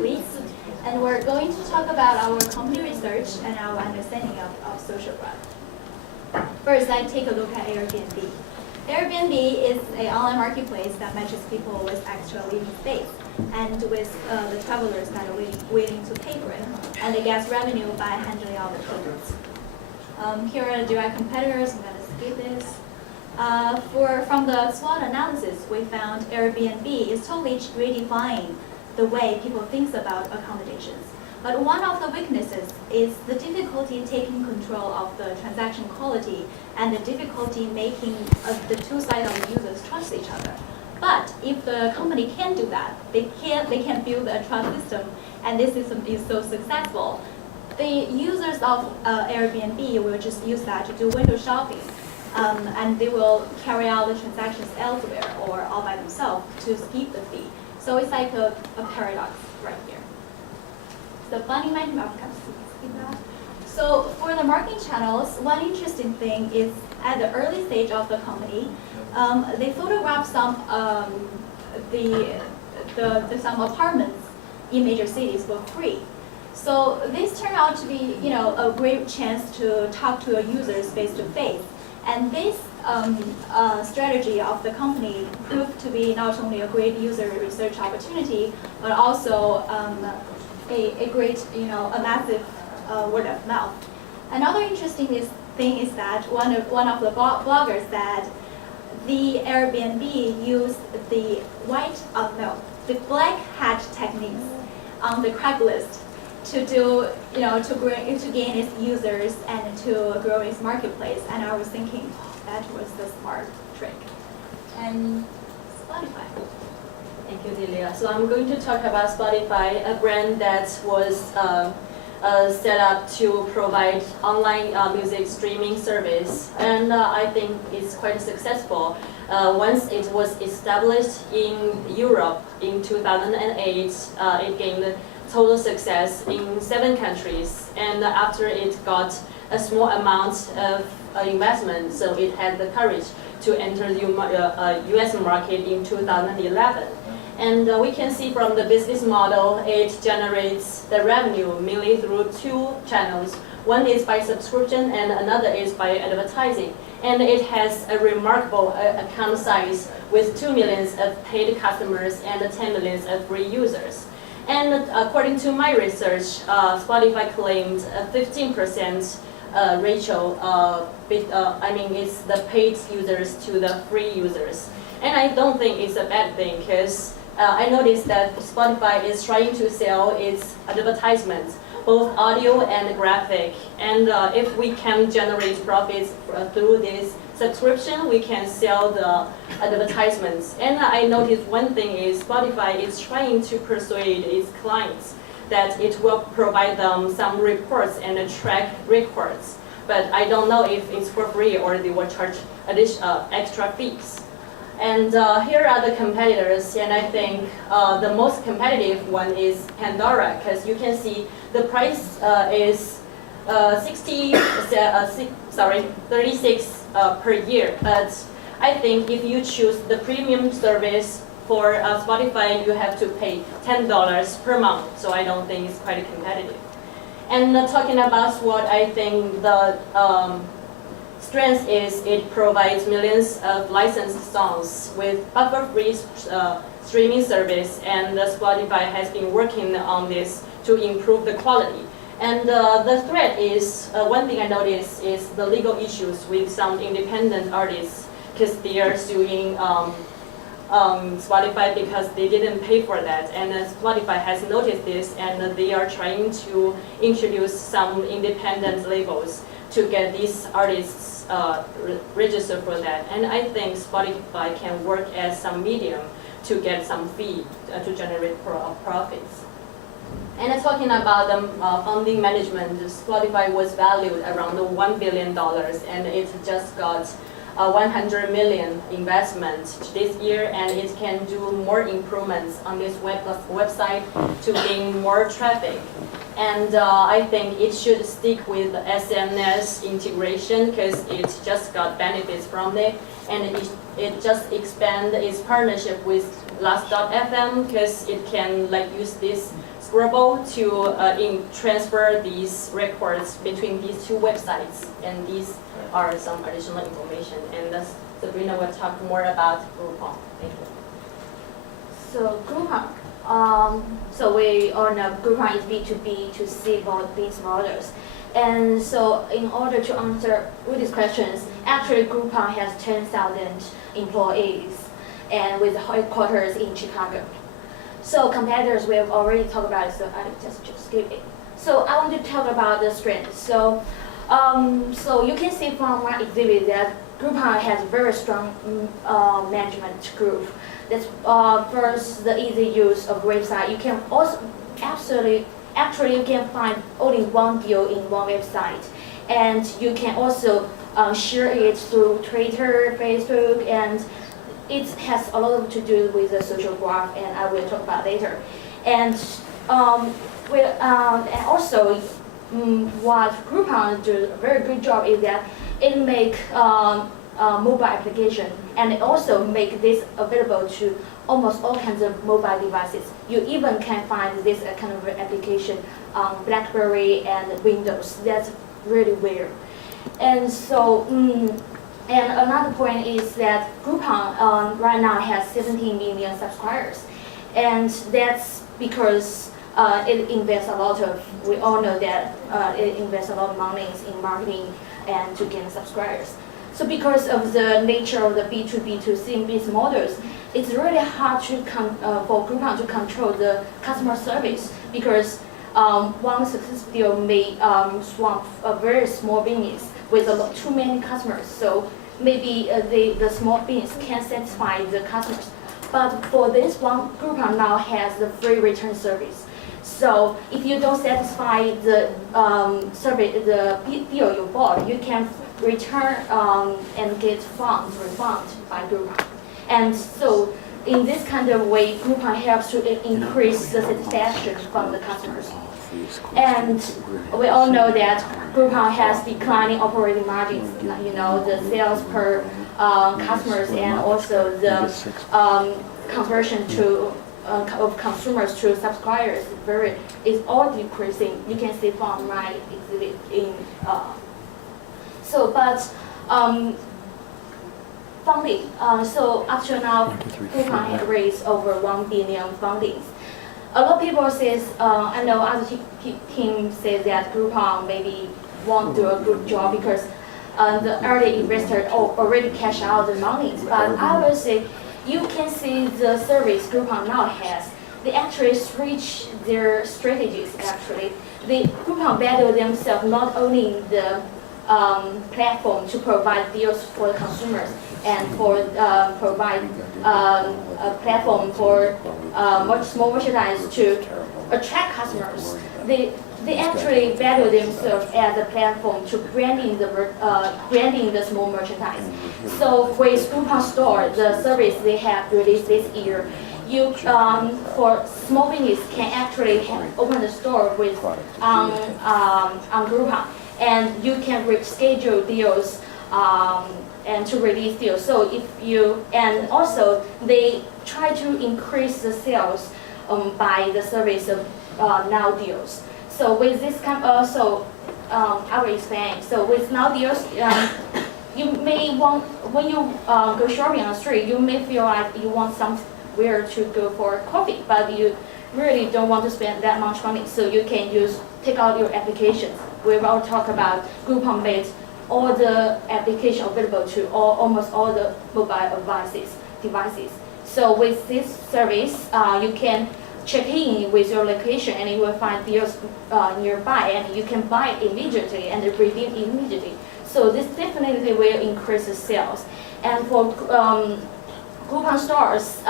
Greece, and we're going to talk about our company research and our understanding of social graph. First, let's take a look at Airbnb. Airbnb is an online marketplace that matches people with extra living space and with the travelers that are willing to pay for it, and it gets revenue by handling all the payments. Here are the direct competitors. I'm going to skip this. From the SWOT analysis, we found Airbnb is totally redefining the way people think about accommodations. But one of the weaknesses is the difficulty taking control of the transaction quality and the difficulty making the two sides of the users trust each other. But if the company can do that, they can build a trust system, and this system is so successful, the users of Airbnb will just use that to do window shopping. And they will carry out the transactions elsewhere or all by themselves to skip the fee. So it's like a paradox right here. So funny mind outcomes. So for the marketing channels, one interesting thing is at the early stage of the company, they photographed some some apartments in major cities for free. So this turned out to be a great chance to talk to your users face to face. And this strategy of the company proved to be not only a great user research opportunity, but also a great, a massive word of mouth. Another interesting thing is that one of the bloggers said the Airbnb used the the black hat techniques on the Craigslist to do, to gain its users and to grow its marketplace. And I was thinking, that was the smart trick. And Spotify. Thank you, Delia. So I'm going to talk about Spotify, a brand that was set up to provide online music streaming service, and I think it's quite successful. Once it was established in Europe in 2008, it gained total success in 7 countries, and after it got a small amount of investment, so it had the courage to enter the US market in 2011. And we can see from the business model, it generates the revenue mainly through 2 channels. One is by subscription and another is by advertising. And it has a remarkable account size with 2 million of paid customers and 10 million of free users. And according to my research, Spotify claimed a 15% ratio. It's the paid users to the free users. And I don't think it's a bad thing, because I noticed that Spotify is trying to sell its advertisements, both audio and graphic. And if we can generate profits through this subscription, we can sell the advertisements. And I noticed one thing is Spotify is trying to persuade its clients that it will provide them some reports and track records. But I don't know if it's for free or they will charge extra fees. And here are the competitors, and I think the most competitive one is Pandora, because you can see the price is 36 per year. But I think if you choose the premium service for Spotify, you have to pay $10 per month. So I don't think it's quite competitive. And talking about what I think the strength is, it provides millions of licensed songs with buffer-free streaming service, and Spotify has been working on this to improve the quality. And the threat is, one thing I noticed is the legal issues with some independent artists, because they are suing Spotify because they didn't pay for that. And Spotify has noticed this, and they are trying to introduce some independent labels to get these artists registered for that. And I think Spotify can work as some medium to get some fee to generate profits. And talking about the funding management, Spotify was valued around $1 billion, and it just got 100 million investment this year, and it can do more improvements on this website to gain more traffic. And I think it should stick with the SNS integration because it just got benefits from it. And it just expand its partnership with Last.fm because it can like use this Scribble to transfer these records between these two websites. And these are some additional information. And Sabrina will talk more about Groupon. Thank you. So Groupon. So we all know Groupon is B2B to C business models. And so in order to answer all these questions, actually Groupon has 10,000 employees and with headquarters in Chicago. So competitors we have already talked about it, so I just skip it. So I want to talk about the strengths. So you can see from my exhibit that Groupon has a very strong management group. That's first the easy use of website. You can also actually you can find only one deal in one website, and you can also share it through Twitter, Facebook, and it has a lot to do with the social graph, and I will talk about later. And also what Groupon does a very good job is that it make mobile application, and it also make this available to almost all kinds of mobile devices. You even can find this kind of application on BlackBerry and Windows. That's really weird. And so, and another point is that Groupon right now has 17 million subscribers, and that's because it invests a lot of. We all know that it invests a lot of money in marketing and to gain subscribers. So because of the nature of the B2B to C business models, it's really hard to for Groupon to control the customer service because one success deal may swamp a very small business with too many customers. So maybe the small business can't satisfy the customers. But for this one, Groupon now has the free return service. So if you don't satisfy the deal you bought, you can return and get refund by Groupon. And so in this kind of way, Groupon helps to increase the satisfaction from the customers. And we all know that Groupon has declining operating margins, you know, the sales per customers and also the conversion to of consumers to subscribers is all decreasing. You can see from my exhibit in funding. So up to now, Groupon has raised over 1 billion fundings. A lot of people says, I know other team says that Groupon maybe won't do a good job because the early investor already cash out the money. But I will say, you can see the service Groupon now has. They actually switch their strategies. Actually, Groupon value themselves not only in the platform to provide deals for the consumers and for provide a platform for much small merchandise to attract customers. They actually value themselves as a platform to branding the small merchandise. So with Groupon Store, the service they have released this year, you for small business can actually open the store with on Groupon, and you can reschedule deals and to release deals. So if you and also they try to increase the sales by the service of Now Deals. So with this kind also, I will explain. So with Now Deals, you may want, when you go shopping on the street, you may feel like you want somewhere to go for coffee, but you really don't want to spend that much money. So you can take out your applications. We will talk about Groupon made all the application available to almost all the mobile devices. So with this service, you can check in with your location and you will find deals nearby and you can buy it immediately and redeem immediately. So this definitely will increase the sales. And for Groupon stores,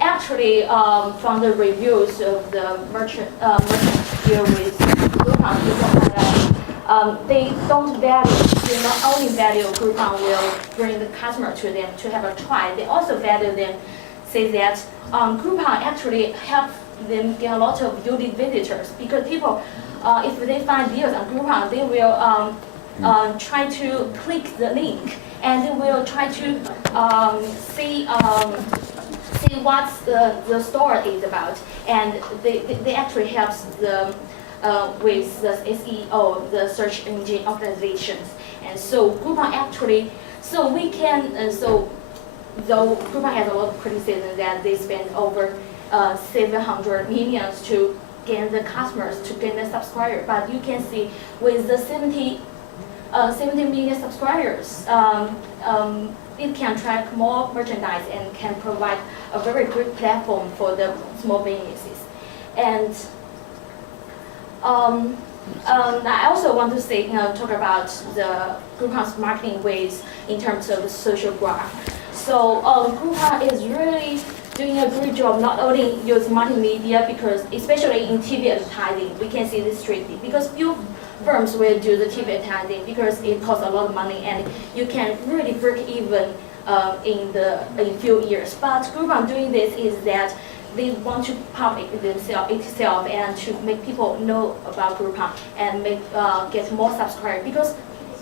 actually from the reviews of the merchant deal with Groupon, they don't not only value Groupon will bring the customer to them to have a try, they also value themselves says that Groupon actually helps them get a lot of unique visitors because people, if they find deals on Groupon, they will try to click the link and they will try to see what the store is about, and they actually helps them with the SEO, the search engine optimizations. And so Groupon actually, so we can, so though Groupon has a lot of criticism that they spend over 700 millions to gain the customers, to gain the subscribers, but you can see with the 70 million subscribers, it can track more merchandise and can provide a very good platform for the small businesses. And I also want to say, talk about the Groupon's marketing ways in terms of the social graph. So Groupon is really doing a great job not only use multimedia, because especially in TV advertising, we can see this strictly, because few firms will do the TV advertising because it costs a lot of money and you can really break even in few years. But Groupon doing this is that they want to public itself and to make people know about Groupon and get more subscribers. Because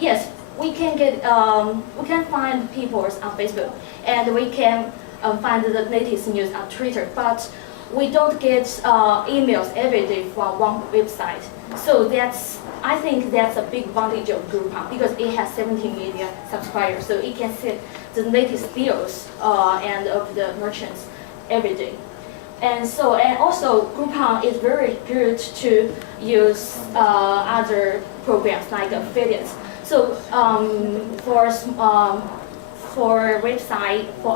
yes, we can find people on Facebook and we can find the latest news on Twitter, but we don't get emails every day from one website. So I think that's a big advantage of Groupon because it has 17 million subscribers, so it can see the latest deals and of the merchants every day. And also Groupon is very good to use other programs like affiliates. So for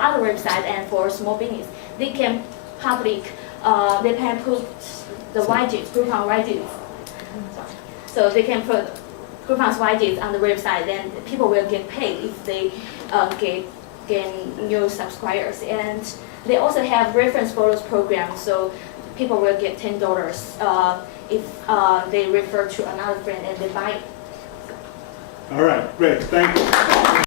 other website and for small business, they can put the widgets, Groupon widgets. So they can put Groupon's widgets on the website, then people will get paid if they gain new subscribers. And they also have reference photos program, so people will get $10 if they refer to another friend and they buy it. All right, great, thank you.